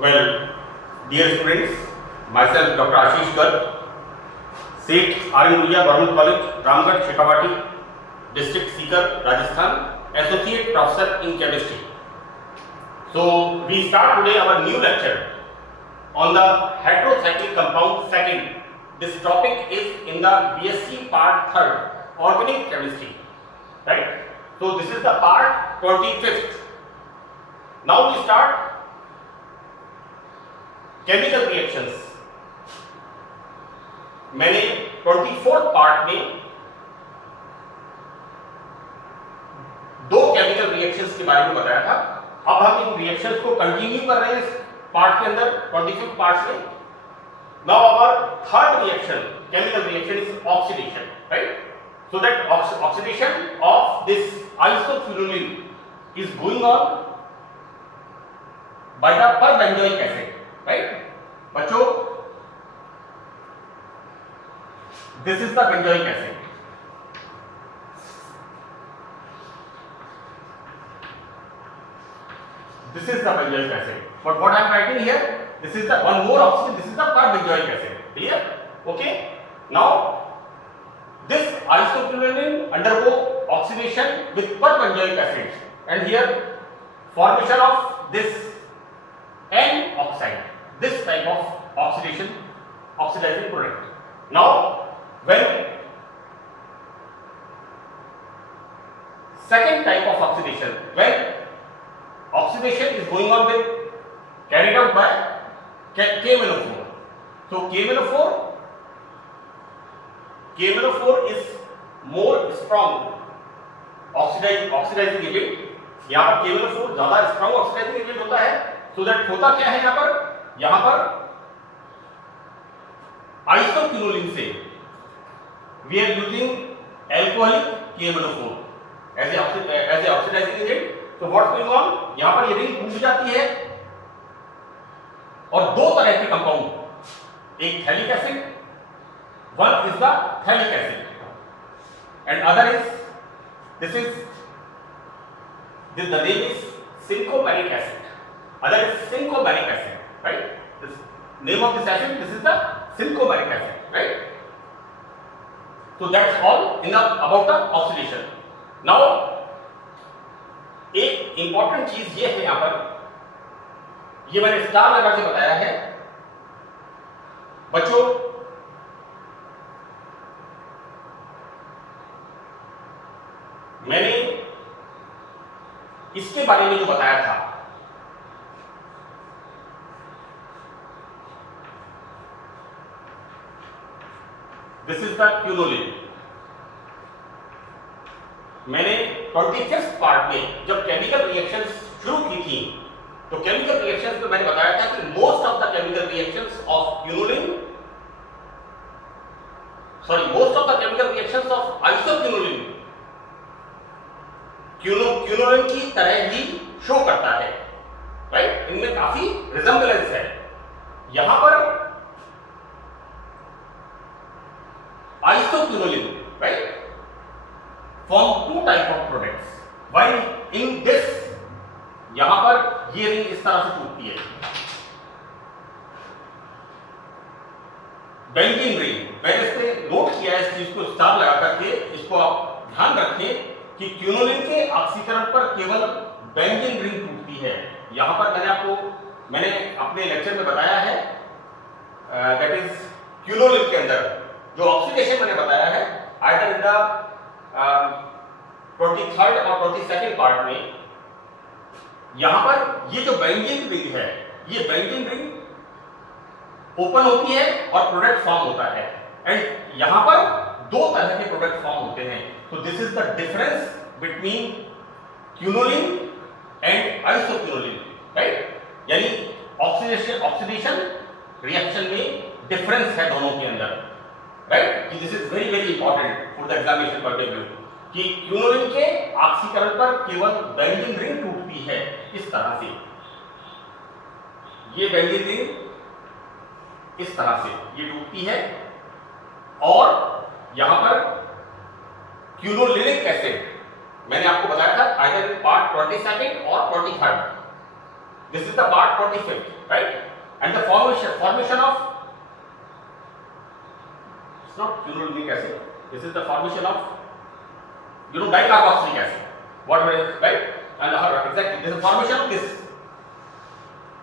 Well, dear students, myself Dr. Ashish Garg, Seth R. M. Guria Government College, Ramgarh, Shekhawati, District Sikar, Rajasthan, Associate Professor in Chemistry. So, we start today our new lecture on the heterocyclic compound second. This topic is in the BSc part 3rd, Organic Chemistry. Right? So, this is the part 25th. Now we start chemical reactions. मैंने 24th part में दो chemical reactions के बारे में बताया था. अब हम इन रिएक्शंस को कंटिन्यू कर रहे हैं इस पार्ट के अंदर 25th पार्ट में. Now our third reaction, chemical reaction is oxidation, right? So that oxidation of this isoquinoline is going on by the perbenzoic acid. Right बच्चों, this is the benzoic acid. This is the benzoic acid. But what I am writing here, this is the one more oxygen. This is the perbenzoic acid. Clear? Okay. Now, this isoquinoline undergo oxidation with perbenzoic acid, and here formation of this N oxide. This type of oxidizing product. Now, when second type of oxidation, when oxidation is going on with carried out by KMnO4. So KMnO4 is more strong oxidizing agent. यहाँ पर KMnO4 ज्यादा strong oxidizing agent होता है. So that होता क्या है यहाँ पर आइसोक्विनोलिन से we are using alcoholic KMnO4 as a oxidizing agent. तो व्हाट्स गोइंग ऑन, यहां पर ये रिंग टूट जाती है और दो तरह के कंपाउंड, एक phthalic acid, one is the phthalic acid and other is the name is cinchomeronic acid. Other is cinchomeronic acid, right? This name of this acid, this is the cinchomeronic acid, right? So that's all in about the oxidation. Now एक important चीज ये है यहां पर, ये मैंने star लगा के बताया है बच्चों. मैंने इसके बारे में जो बताया था, दिस इज द क्विनोलिन. मैंने 25th पार्ट में जब केमिकल रिएक्शंस शुरू की थी, तो केमिकल रिएक्शंस में मैंने बताया था कि most of the chemical reactions of quinoline, most of the chemical reactions of isoquinoline quinoline की तरह ही शो करता है, राइट? इनमें काफी रिजेम्बलेंस है. यहां पर isoquinoline, right, form two type of products. While in this, यहां पर ये रिंग इस तरह से टूटती है. बेंजीन रिंग, मैंने इस पे नोट किया है इस चीज को स्टार लगा करके. इसको आप ध्यान रखें कि क्विनोलिन के ऑक्सीकरण पर केवल बेंजीन रिंग टूटती है. यहां पर मैंने अपने लेक्चर में बताया है, दैट इज क्विनोलिन के अंदर जो ऑक्सीडेशन मैंने बताया है, आइदर इन द 23rd और 22nd पार्ट में, यहां पर ये जो बेंजीन रिंग है, ये बेंजीन रिंग ओपन होती है और प्रोडक्ट फॉर्म होता है. एंड यहां पर दो तरह के प्रोडक्ट फॉर्म होते हैं. तो this is the difference between quinoline and isoquinoline, right? यानी ऑक्सीडेशन रिएक्शन में डिफरेंस है दोनों के अंदर, right? This is very very important for the examination point of view कि क्विनोलिन के ऑक्सीकरण पर केवल बेंजीन रिंग टूटती है इस तरह से. ये बेंजीन रिंग इस तरह से ये टूटती है और यहां पर क्विनोलिनिक एसिड मैंने आपको बताया था आइदर पार्ट 22nd और 23rd. This is the part 25th, right? And the formation of, it's not quinolinic acid. This is the formation of, dicarboxylic acid. Whatever it is, right? And exactly, this is the formation of this.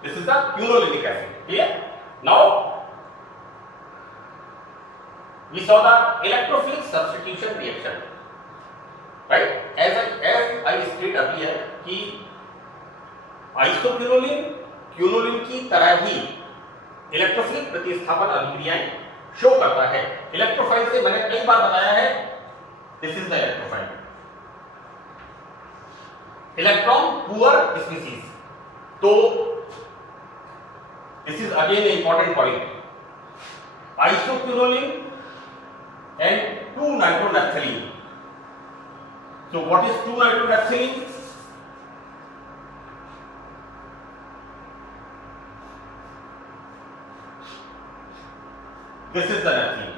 This is the quinolinic acid. Clear? Now, we saw the electrophilic substitution reaction, right? As I stated earlier कि isoquinoline quinoline की तरह ही electrophilic प्रतिस्थापन अभिक्रियाएं show करता है। Electrophile से मैंने कई बार बताया है, this is the electrophile, electron poor species. तो this is again important point, isoquinoline and 2-nitronaphthalene. So what is 2-nitronaphthalene? This is the naphthalene,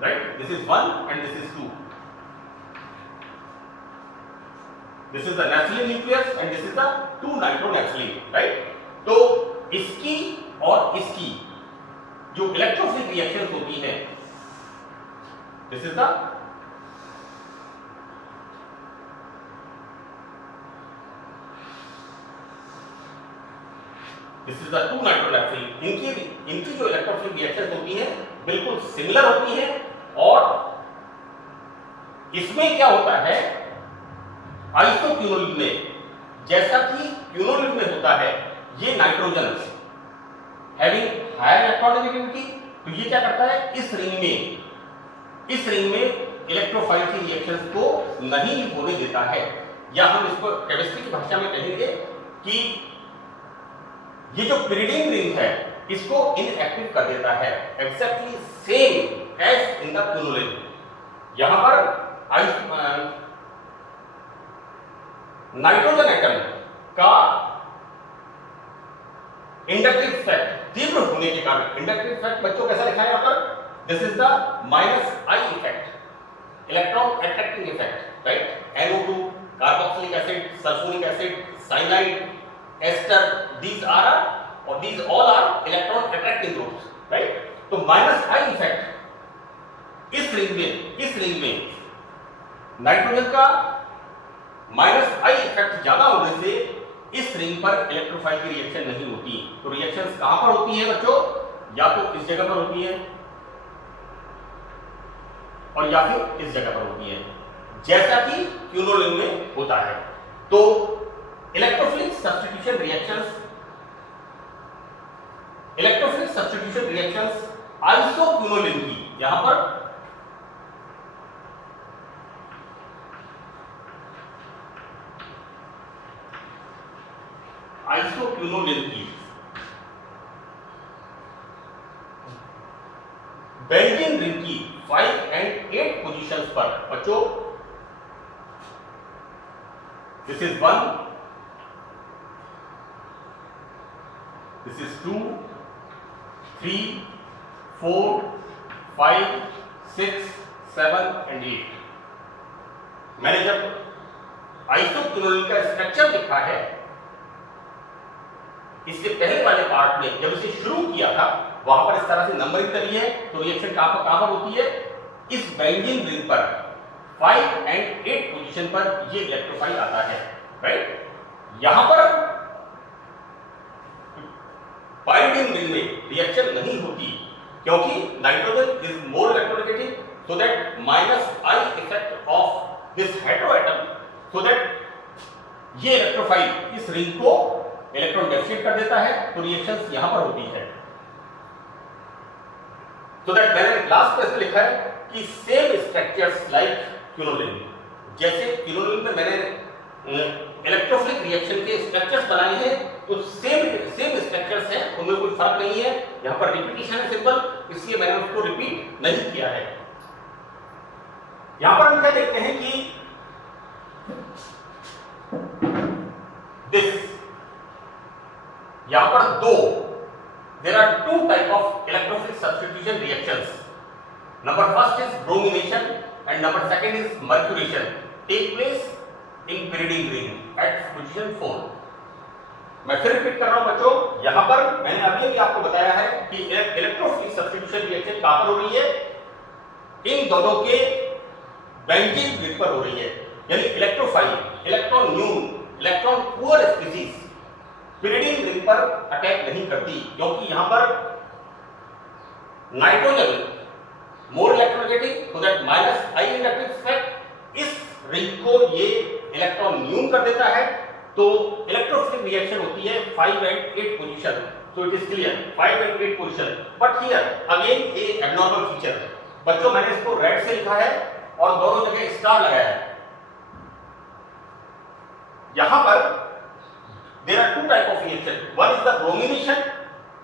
right? This is 1 and this is 2. This is the naphthalene nucleus and this is the 2-nitronaphthalene, right? तो इसकी और इसकी जो electrophilic reactions होती हैं, this is the this is the 2-nitronaphthalene। इनकी जो electrophilic reactions होती हैं बिल्कुल सिमिलर होती हैं। और इसमें क्या होता है, आइसोक्विनोलिन में जैसा कि क्विनोलिन में होता है, ये नाइट्रोजन हैविंग हायर इलेक्ट्रोनेगेटिविटी, तो ये क्या करता है, इस रिंग में इलेक्ट्रोफाइल की रिएक्शंस को नहीं होने देता है, या हम इसको केमिस्ट्री की भाषा में कहेंगे कि ये जो पिरिडिन रिंग है इसको इनएक्टिव कर देता है, exactly same as in the quinoline. यहां पर नाइट्रोजन एटम का इंडक्टिव इफेक्ट तीव्र होने के कारण, इंडक्टिव इफेक्ट बच्चों कैसा लिखा है यहां पर, this is the -I effect, electron attracting effect, right? NO2, carboxylic acid, sulphuric acid, cyanide, ester, these all are electron attracting groups, right? तो -I इफेक्ट इस रिंग में नाइट्रोजन का -I इफेक्ट ज्यादा होने से इस रिंग पर इलेक्ट्रोफाइल की रिएक्शन नहीं होती। तो रिएक्शंस कहां पर होती हैं बच्चों, या तो इस जगह पर होती है और या फिर इस जगह पर होती है, जैसा कि क्विनोलिन में होता है। तो इलेक्ट्रोफिलिक सब्स्टिट्यूशन रिएक्शंस आइसोक्विनोलिन की, यहां पर आइसोक्विनोलिन की बेंजीन रिंग की 5 and 8 पोजीशंस पर बच्चों, this is 1, this is 2, 3, 4, 5, 6, 7 and 8। मैंने जब आइसोक्विनोलिन का स्ट्रक्चर लिखा है, इससे पहले वाले पार्ट में जब इसे शुरू किया था, वहां पर इस तरह से नंबरिंग करी है, तो रिएक्शन कहां पर होती है, इस बेंजीन रिंग पर 5 and 8 पोजीशन पर ये इलेक्ट्रोफाइल आता है, राइट? यहां पर पाइरीडीन रिंग में रिएक्शन नहीं होती, क्योंकि nitrogen is more electronegative, so that -I effect of this heteroatom, so that ये इलेक्ट्रोफाइल इस रिंग को इलेक्ट्रॉन डेफिशिएट कर देता है, तो रिएक्शंस यहां पर होती है। तो दैट मैंने लास्ट में लिखा है कि सेम स्ट्रक्चर्स लाइक क्विनोलिन, जैसे क्विनोलिन में मैंने इलेक्ट्रोफिलिक रिएक्शन के स्ट्रक्चर्स बनाए हैं, तो सेम स्ट्रक्चर्स हैं, उनमें कोई फर्क नहीं है। यहां पर रिपीटिशन है सिंपल, इसलिए मैंने उसको रिपीट नहीं किया है। यहां पर हम क्या देखते हैं कि दिस, यहां पर there are two type of electrophilic substitution reactions. Number first is bromination and number second is mercuration, take place in pyridine ring at position 4. मैं फिर रिपीट कर रहा हूं बच्चों, यहां पर मैंने अभी भी आपको बताया है कि इलेक्ट्रोफिलिक सब्स्टिट्यूशन रिएक्शन कहां पर हो रही है, इन दोनों के बेंजीन रिंग पर हो रही है, यानी इलेक्ट्रोफाइल, इलेक्ट्रॉन न्यून, electron poor species pyridine ring पर अटैक नहीं करती, क्योंकि यहां पर nitrogen more electronegative so that minus I electric effect इस रिंग को ये इलेक्ट्रॉन न्यून कर देता है, तो इलेक्ट्रोफिलिक रिएक्शन होती है 5 and 8 position. So it is clear 5 and 8 position. But here again A abnormal feature. बच्चों मैंने इसको रेड से लिखा है और दोनों जगह स्टार लगाया है. यहां पर there are two type of reaction. One is the bromination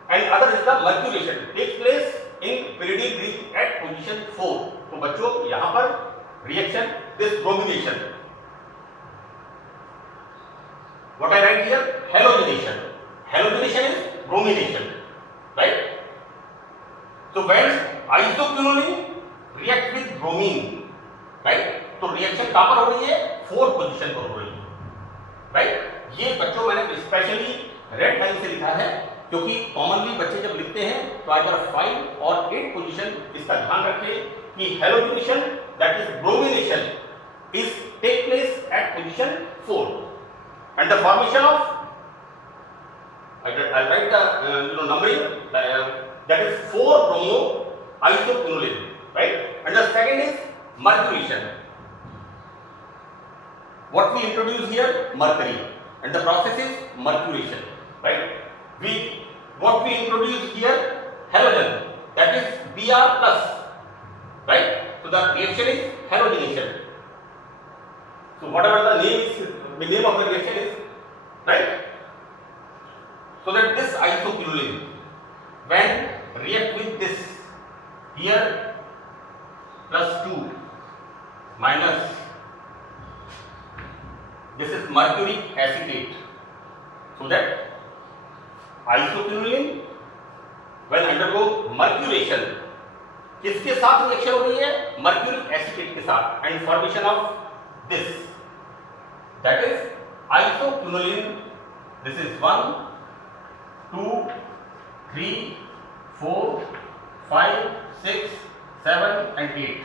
and other is the mercuration. Takes place in pyridine ring at position 4. तो बच्चों यहां पर reaction this bromination. What I write here? Halogenation. Halogenation is bromination, right? So when isoquinoline react with bromine, right? तो reaction कहां पर हो रही है? 4th position पर हो रही है, right? ये बच्चों मैंने स्पेशली रेड लाइन से लिखा है, क्योंकि कॉमनली बच्चे जब लिखते हैं तो आइदर 5 और 8 पोजीशन, इसका ध्यान रखें कि halogenation that is bromination is take place at position 4 and the formation of I write the numbering that is 4 bromo isoquinoline, right? And the second is mercuration. What we introduce here? Mercury. And the process is mercuration, right? What we introduce here, halogen, that is Br plus, right? So the reaction is halogenation. So whatever the name of the reaction is, right? So that this isoquinoline, when react with this here plus 2 minus this is mercuric acetate, so that isoquinoline when undergo mercuration किसके साथ reaction हो रही है? mercuric acetate के साथ, and formation of this, that is isoquinoline. This is 1 2 3 4 5 6 7 and 8.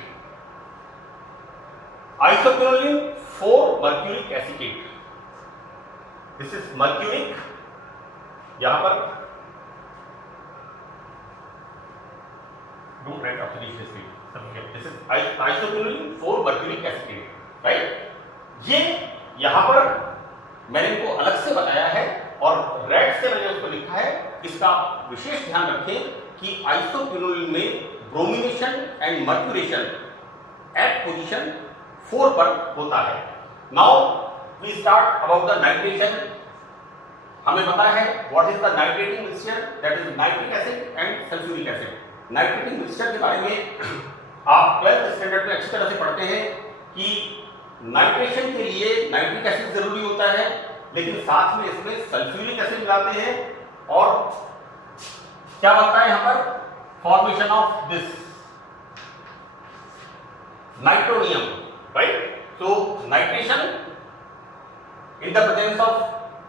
Isoquinoline 4 mercuric acetate. This is mercuric, यहां पर don't write observationally. This is isoquinoline 4 mercuric acetate, right? ये यहां पर मैंने इनको अलग से बताया है और रेड से मैंने उसको लिखा है. इसका विशेष ध्यान रखें कि आइसोक्विनोलिन में bromination and mercuration at position 4 पर होता है. Now we start about the nitration. हमें पता है what is the nitrating mixture, that is nitric acid and sulphuric acid. Nitrating mixture के बारे में आप 12th स्टैंडर्ड में अच्छी तरह से पढ़ते हैं कि नाइट्रेशन के लिए नाइट्रिक एसिड जरूरी होता है, लेकिन साथ में इसमें सल्फ्यूरिक एसिड मिलाते हैं और क्या बनता है यहां पर? Formation of this nitronium, right? So nitration in the presence of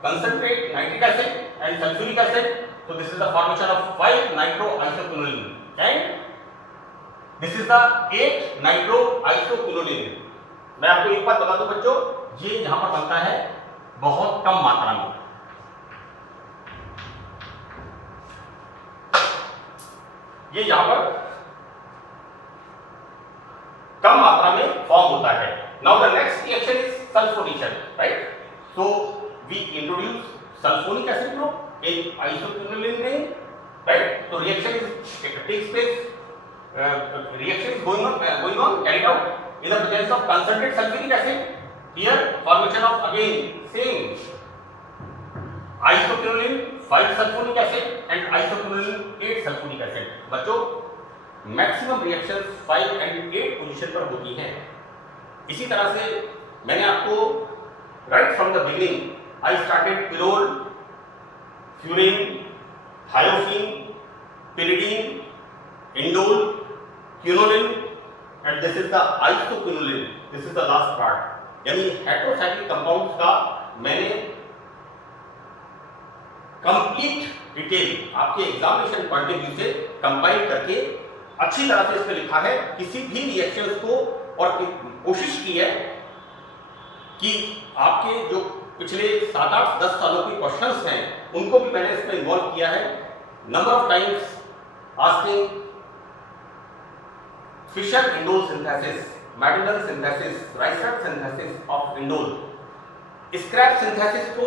concentrate nitric acid and sulfuric acid, so this is the formation of 5 nitroisoquinoline and this is the 8 nitroisoquinoline. मैं आपको एक बात बता दूं बच्चों, ये यहां पर बनता है बहुत कम मात्रा में. ये यहां पर कम मात्रा में फॉर्म होता है. Now the next reaction is sulfonation, right? So we introduce sulfonic acid group in isoquinoline ring, right? So reaction takes place. Reaction is going on carried out in the presence of concentrated sulfuric acid. Here formation of again same isoquinoline 5 sulfonic acid and isoquinoline 8 sulfonic acid. बच्चों maximum reaction 5 and 8 position पर होती हैं. इसी तरह से मैंने आपको right from the beginning I started pyrrole, furan, thiophene, pyridine, indole, quinoline, and this is the isoquinoline. This is the last part. यानी हेटेरोसाइक्लिक कंपाउंड्स का मैंने कंप्लीट डिटेल आपके एग्जामिनेशन पॉइंट ऑफ व्यू से कंपाइल करके अच्छी तरह से इसमें लिखा है। किसी भी रिएक्शंस को और कोशिश की है कि आपके जो पिछले 7, 8, 10 सालों के क्वेश्चंस हैं उनको भी मैंने इसमें इन्वॉल्व किया है। Number of times asking Fischer indole synthesis, Madelung synthesis, Reissert synthesis of indole, Skraup synthesis को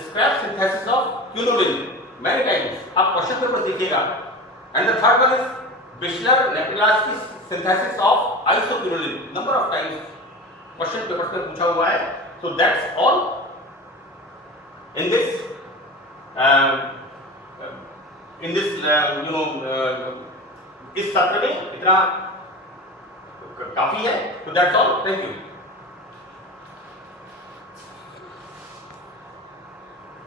Skraup synthesis of quinoline many times आप क्वेश्चन पेपर देखिएगा। And the third one is Bischler Napieralski synthesis of isoquinoline, number of times question paper में पूछा हुआ है। So that's all in this इस सत्र में इतना काफी है। तो दैट्स ऑल, थैंक यू।